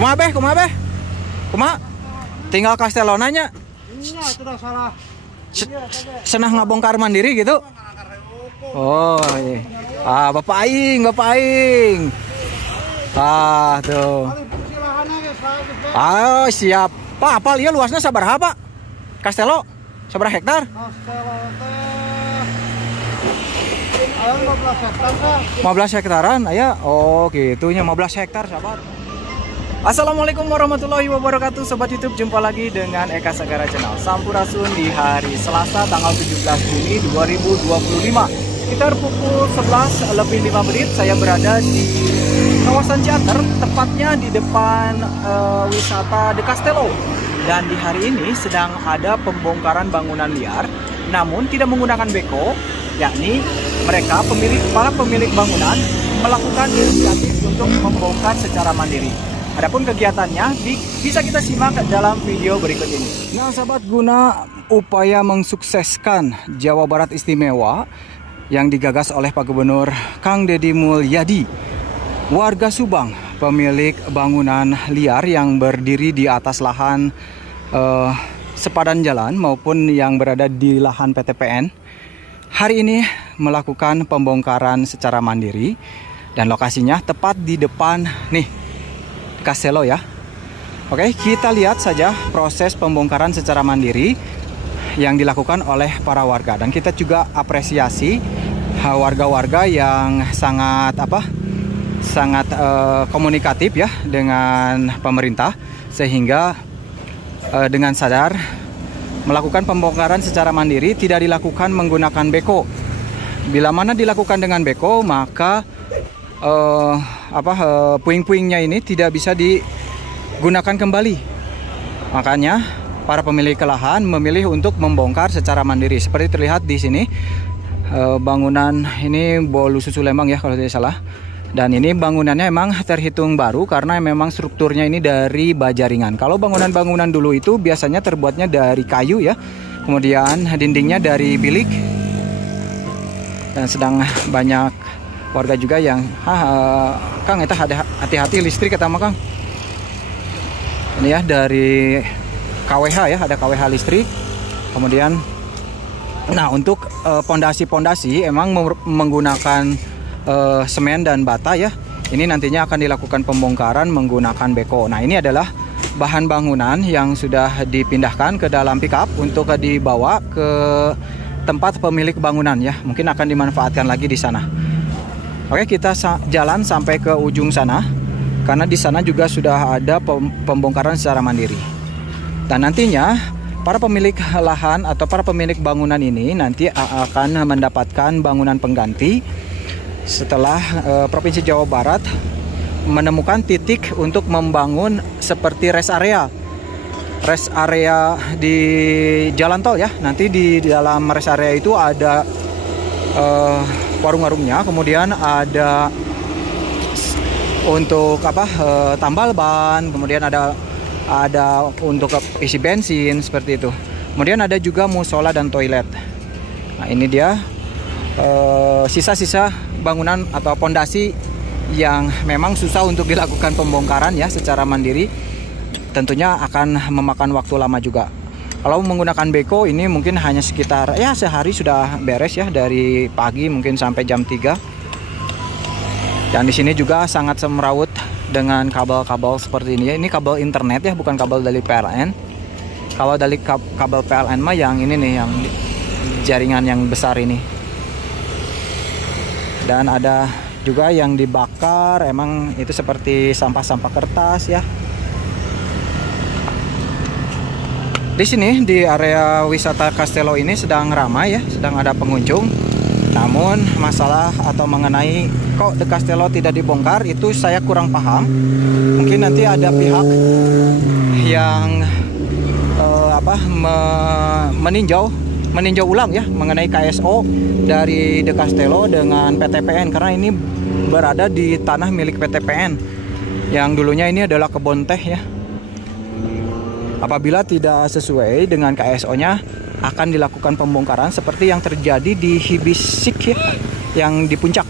Kumaha beh, kumaha beh? Kumaha? Tinggal Castellonanya. Iya, sudah salah. Senah ngabongkar mandiri gitu. Oh, iya. Ah, Bapak Aing, Bapak Aing. Ah, tuh. Ah, siap. Pak, apal ieu luasnya sabaraha, Pak? Castello sabaraha hektar? Castello teh 15 hektar, Kang. 15 hektaran, aya. Oh, gitunya 15 hektar, sahabat. Assalamualaikum warahmatullahi wabarakatuh, sobat YouTube. Jumpa lagi dengan Eka Sagara Channel. Sampurasun di hari Selasa tanggal 17 Juni 2025. Sekitar pukul 11 lebih 5 menit saya berada di kawasan Ciater, tepatnya di depan wisata De Castello. Dan di hari ini sedang ada pembongkaran bangunan liar, namun tidak menggunakan beko, yakni mereka para pemilik bangunan melakukan inisiatif untuk membongkar secara mandiri. Adapun kegiatannya bisa kita simak dalam video berikut ini. Nah, sahabat, guna upaya mensukseskan Jawa Barat Istimewa yang digagas oleh Pak Gubernur Kang Deddy Mulyadi, warga Subang, pemilik bangunan liar yang berdiri di atas lahan sepadan jalan maupun yang berada di lahan PTPN, hari ini melakukan pembongkaran secara mandiri dan lokasinya tepat di depan nih Castello ya. Oke, kita lihat saja proses pembongkaran secara mandiri yang dilakukan oleh para warga, dan kita juga apresiasi warga-warga yang sangat komunikatif ya dengan pemerintah, sehingga dengan sadar melakukan pembongkaran secara mandiri, tidak dilakukan menggunakan beko. Bila mana dilakukan dengan beko, maka puing-puingnya ini tidak bisa digunakan kembali. Makanya para pemilik lahan memilih untuk membongkar secara mandiri. Seperti terlihat di sini, bangunan ini Bolu Susu Lembang ya kalau tidak salah. Dan ini bangunannya memang terhitung baru karena memang strukturnya ini dari baja ringan. Kalau bangunan-bangunan dulu itu biasanya terbuatnya dari kayu ya. Kemudian dindingnya dari bilik. Dan sedang banyak warga juga yang Kang, eta hati-hati listrik kata mah Kang. Ini ya dari KWH ya, ada KWH listrik. Kemudian nah, untuk pondasi-pondasi emang menggunakan semen dan bata ya. Ini nantinya akan dilakukan pembongkaran menggunakan beko. Nah, ini adalah bahan bangunan yang sudah dipindahkan ke dalam pickup untuk dibawa ke tempat pemilik bangunan ya. Mungkin akan dimanfaatkan lagi di sana. Oke, kita jalan sampai ke ujung sana karena di sana juga sudah ada pembongkaran secara mandiri. Dan nantinya para pemilik lahan atau para pemilik bangunan ini nanti akan mendapatkan bangunan pengganti setelah Provinsi Jawa Barat menemukan titik untuk membangun seperti rest area di jalan tol ya. Nanti di dalam rest area itu ada warung-warungnya, kemudian ada untuk tambal ban, kemudian ada untuk isi bensin seperti itu. Kemudian ada juga musola dan toilet. Nah, ini dia sisa-sisa bangunan atau pondasi yang memang susah untuk dilakukan pembongkaran ya secara mandiri. Tentunya akan memakan waktu lama juga. Kalau menggunakan beko ini mungkin hanya sekitar ya sehari sudah beres ya, dari pagi mungkin sampai jam 3. Dan di sini juga sangat semrawut dengan kabel-kabel seperti ini. Ini kabel internet ya, bukan kabel dari PLN. Kalau dari kabel PLN mah yang ini nih, yang jaringan yang besar ini. Dan ada juga yang dibakar, emang itu seperti sampah-sampah kertas ya. Di sini di area wisata Castello ini sedang ramai ya, sedang ada pengunjung. Namun masalah atau mengenai kok De Castello tidak dibongkar itu saya kurang paham. Mungkin nanti ada pihak yang meninjau ulang ya mengenai KSO dari De Castello dengan PTPN, karena ini berada di tanah milik PTPN yang dulunya ini adalah kebun teh ya. Apabila tidak sesuai dengan KSO-nya, akan dilakukan pembongkaran seperti yang terjadi di Hibisik ya, yang di puncak.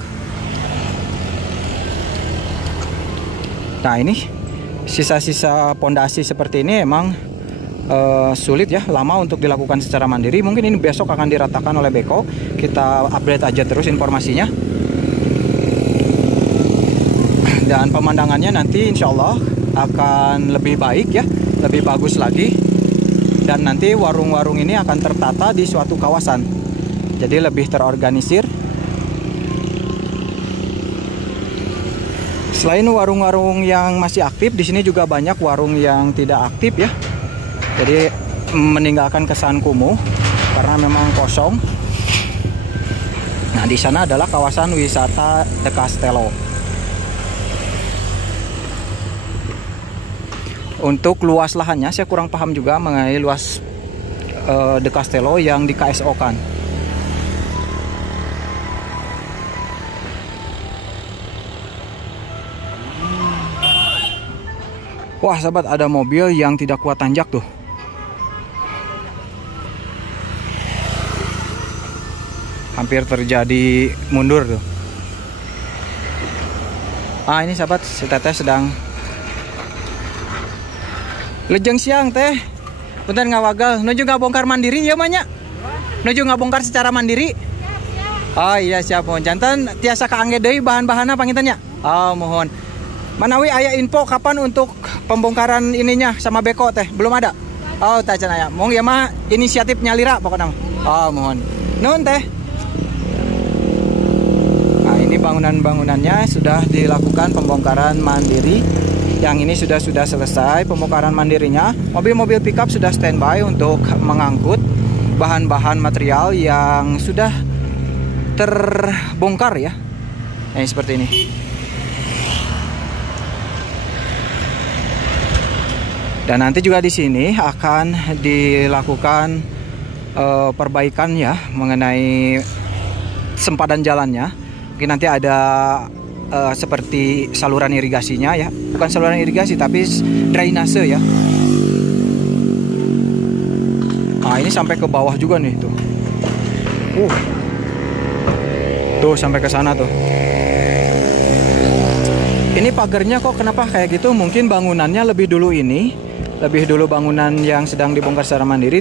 Nah, ini sisa-sisa pondasi seperti ini emang sulit ya, lama untuk dilakukan secara mandiri. Mungkin ini besok akan diratakan oleh Beko. Kita update aja terus informasinya. Dan pemandangannya nanti insya Allah akan lebih baik ya, lebih bagus lagi. Dan nanti warung-warung ini akan tertata di suatu kawasan, jadi lebih terorganisir. Selain warung-warung yang masih aktif, di sini juga banyak warung yang tidak aktif ya. Jadi meninggalkan kesan kumuh karena memang kosong. Nah, di sana adalah kawasan wisata The Castello. Untuk luas lahannya saya kurang paham juga mengenai luas The Castello yang di KSO kan. Wah, sahabat, ada mobil yang tidak kuat tanjak tuh. Hampir terjadi mundur tuh. Ah, ini sahabat, si teteh sedang lejeng siang teh. Punten ngawagal, nuju ngabongkar mandiri ya banyak. Nuju ngabongkar secara mandiri. Oh iya siap, mohon jantan tiasa kaangge deui bahan-bahanna pangintennya. Oh mohon. Manawi aya info kapan untuk pembongkaran ininya sama Beko teh? Belum ada. Oh tah can aya. Mong ya mah inisiatif nyalira pokoknya. Oh mohon. Nuhun teh. Nah, ini bangunan-bangunannya sudah dilakukan pembongkaran mandiri. Yang ini sudah selesai pembongkaran mandirinya. Mobil-mobil pickup sudah standby untuk mengangkut bahan-bahan material yang sudah terbongkar ya. Nah, seperti ini. Dan nanti juga di sini akan dilakukan perbaikan ya mengenai sempadan jalannya. Mungkin nanti ada seperti saluran irigasinya ya, bukan saluran irigasi tapi drainase ya. Nah ini sampai ke bawah juga nih tuh. Tuh sampai ke sana tuh. Ini pagarnya kok kenapa kayak gitu? Mungkin bangunannya lebih dulu bangunan yang sedang dibongkar secara mandiri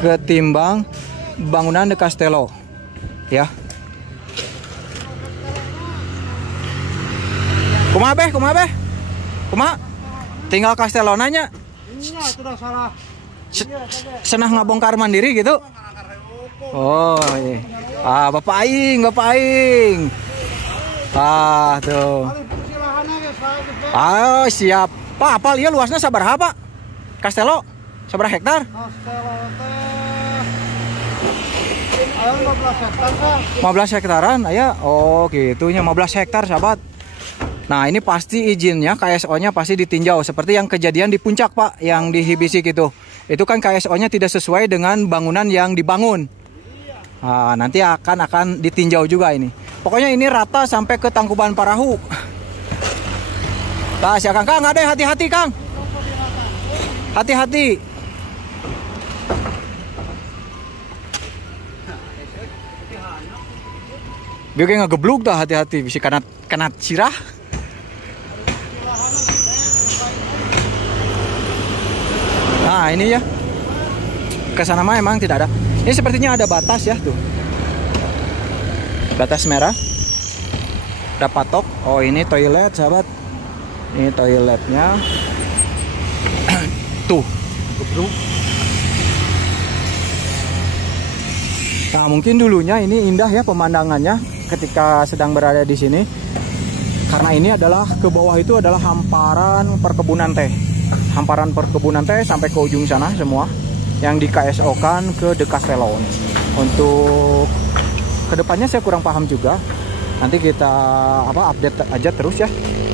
ketimbang bangunan The Castello ya. Kumaha beh? Kumaha? Tinggal Castello nanya. Iya, sudah salah. Senah ngabongkar mandiri gitu? Oh iya. Ah, Bapak Aing. Ah, tuh. Ah, siap. Pak, apal ieu luasnya sabaraha, Pak? Castello? Sabaraha hektar? Castello teh. Ayo 15 hektar kan? 15 hektaran, aya. Oh, gitunya 15 hektar, sahabat. Nah, ini pasti izinnya KSO-nya pasti ditinjau seperti yang kejadian di Puncak, Pak, yang di Hibisik itu. Itu kan KSO-nya tidak sesuai dengan bangunan yang dibangun. Nah, nanti akan ditinjau juga ini. Pokoknya ini rata sampai ke Tangkuban Parahu. Nah, siap Kang, ada hati-hati, Kang. Hati-hati. Biar ngegebluk dah, hati-hati bisa kanat sirah. Nah, ini ya. Kesana mah emang tidak ada. Ini sepertinya ada batas ya tuh. Batas merah. Ada patok. Oh, ini toilet, sahabat. Ini toiletnya. Tuh. Nah, mungkin dulunya ini indah ya pemandangannya ketika sedang berada di sini. Karena ini adalah ke bawah itu adalah hamparan perkebunan teh. Hamparan perkebunan teh sampai ke ujung sana semua yang di KSO-kan ke The Castello. Untuk kedepannya saya kurang paham juga. Nanti kita update aja terus ya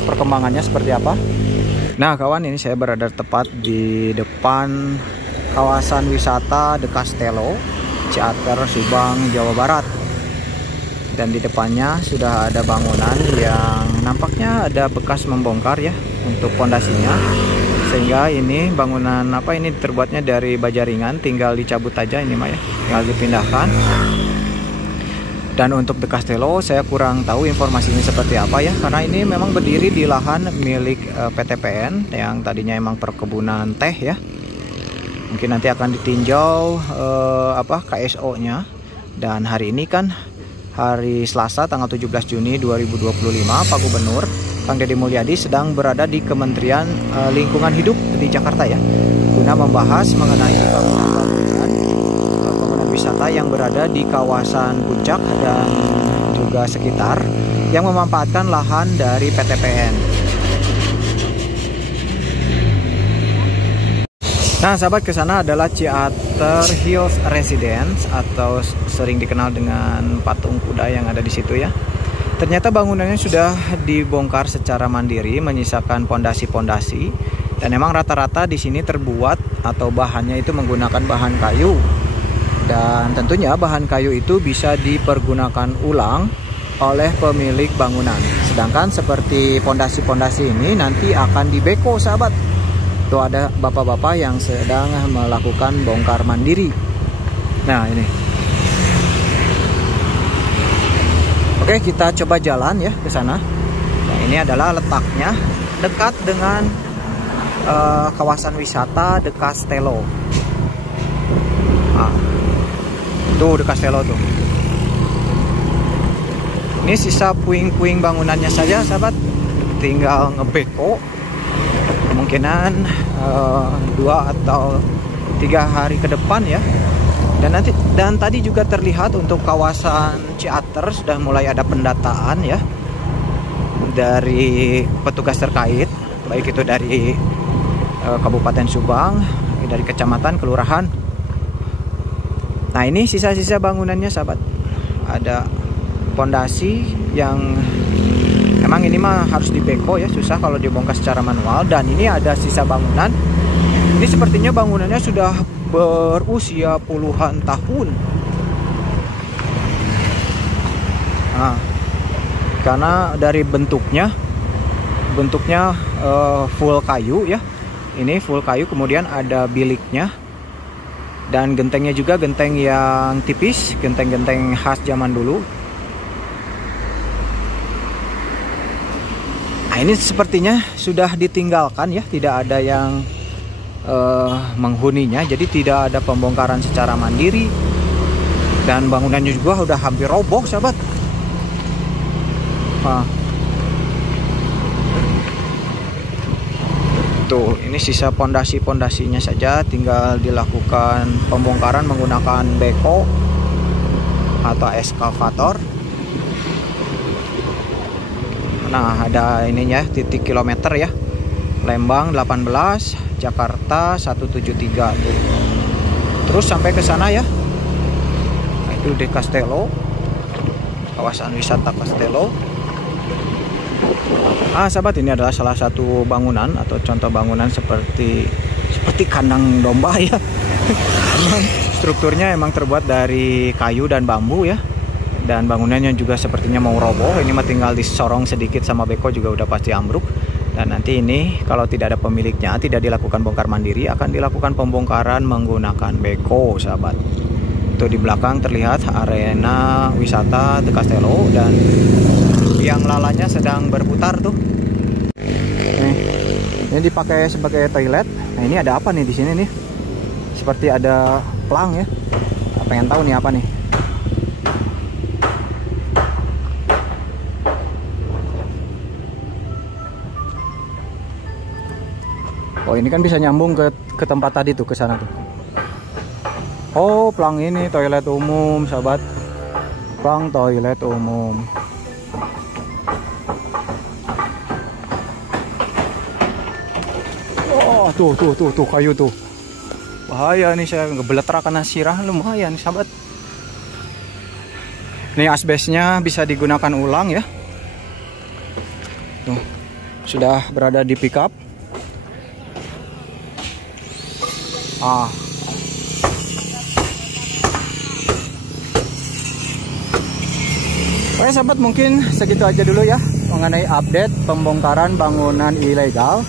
perkembangannya seperti apa. Nah kawan, ini saya berada tepat di depan kawasan wisata The Castello, Ciater, Subang, Jawa Barat. Dan di depannya sudah ada bangunan yang nampaknya ada bekas membongkar ya untuk pondasinya. Sehingga ini bangunan ini terbuatnya dari baja ringan, tinggal dicabut aja ini mah ya, tinggal dipindahkan. Dan untuk De Castello saya kurang tahu informasinya seperti apa ya, karena ini memang berdiri di lahan milik PTPN yang tadinya emang perkebunan teh ya. Mungkin nanti akan ditinjau KSO-nya. Dan hari ini kan hari Selasa tanggal 17 Juni 2025, Pak Gubernur Kang Deddy Mulyadi sedang berada di Kementerian Lingkungan Hidup di Jakarta ya, guna membahas mengenai bangunan wisata yang berada di kawasan Puncak dan juga sekitar yang memanfaatkan lahan dari PTPN. Nah, sahabat, ke sana adalah Ciater Hills Residence atau sering dikenal dengan patung kuda yang ada di situ ya. Ternyata bangunannya sudah dibongkar secara mandiri, menyisakan pondasi-pondasi, dan memang rata-rata di sini terbuat atau bahannya itu menggunakan bahan kayu. Dan tentunya bahan kayu itu bisa dipergunakan ulang oleh pemilik bangunan. Sedangkan seperti pondasi-pondasi ini nanti akan dibeko, sahabat. Tuh ada bapak-bapak yang sedang melakukan bongkar mandiri. Nah, ini. Oke, kita coba jalan ya ke sana. Nah, ini adalah letaknya dekat dengan kawasan wisata De Castello. Nah, tuh De Castello tuh. Ini sisa puing-puing bangunannya saja, sahabat. Tinggal ngebeko. Kemungkinan 2 atau 3 hari ke depan ya. Dan tadi juga terlihat untuk kawasan Ciater sudah mulai ada pendataan ya dari petugas terkait, baik itu dari Kabupaten Subang, dari kecamatan, kelurahan. Nah, ini sisa-sisa bangunannya, sahabat. Ada pondasi yang memang ini mah harus dibeko ya, susah kalau dibongkar secara manual. Dan ini ada sisa bangunan. Ini sepertinya bangunannya sudah berusia puluhan tahun. Nah, karena dari bentuknya full kayu ya. Ini full kayu, kemudian ada biliknya. Dan gentengnya juga genteng yang tipis, genteng-genteng khas zaman dulu. Nah, ini sepertinya sudah ditinggalkan ya, tidak ada yang menghuninya, jadi tidak ada pembongkaran secara mandiri. Dan bangunannya juga udah hampir roboh, sahabat. Nah, tuh, ini sisa pondasi-pondasinya saja, tinggal dilakukan pembongkaran menggunakan beko atau eskavator. Nah, ada ininya titik kilometer ya. Lembang 18, Jakarta 173 tuh. Terus sampai ke sana ya. Nah, itu De Castello. Kawasan wisata Castello. Sahabat, ini adalah salah satu bangunan atau contoh bangunan seperti kandang domba ya. Strukturnya emang terbuat dari kayu dan bambu ya. Dan bangunannya juga sepertinya mau roboh. Ini mah tinggal disorong sedikit sama beko juga udah pasti ambruk. Dan nanti ini kalau tidak ada pemiliknya, tidak dilakukan bongkar mandiri, akan dilakukan pembongkaran menggunakan beko, sahabat. Itu di belakang terlihat arena wisata De Castello dan yang lalanya sedang berputar tuh. Ini dipakai sebagai toilet. Nah, ini ada apa nih di sini nih? Seperti ada plang ya. Pengen tahu nih apa nih? Oh, ini kan bisa nyambung ke tempat tadi tuh, ke sana tuh. Oh, plang ini toilet umum, sahabat. Plang toilet umum. Oh, tuh kayu tuh. Bahaya nih, saya ngebeletra kena sirah lumayan, sahabat. Nih asbesnya bisa digunakan ulang ya. Tuh, sudah berada di pickup. Oke, sahabat, mungkin segitu aja dulu ya mengenai update pembongkaran bangunan ilegal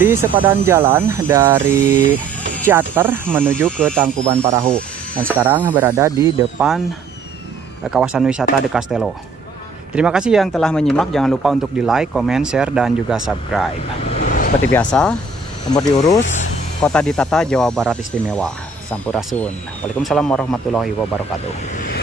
di sepadan jalan dari Ciater menuju ke Tangkuban Parahu. Dan sekarang berada di depan kawasan wisata de Castello. Terima kasih yang telah menyimak. Jangan lupa untuk di like, comment, share, dan juga subscribe. Seperti biasa, nomor diurus, kota ditata, Jawa Barat istimewa. Sampurasun. Waalaikumsalam warahmatullahi wabarakatuh.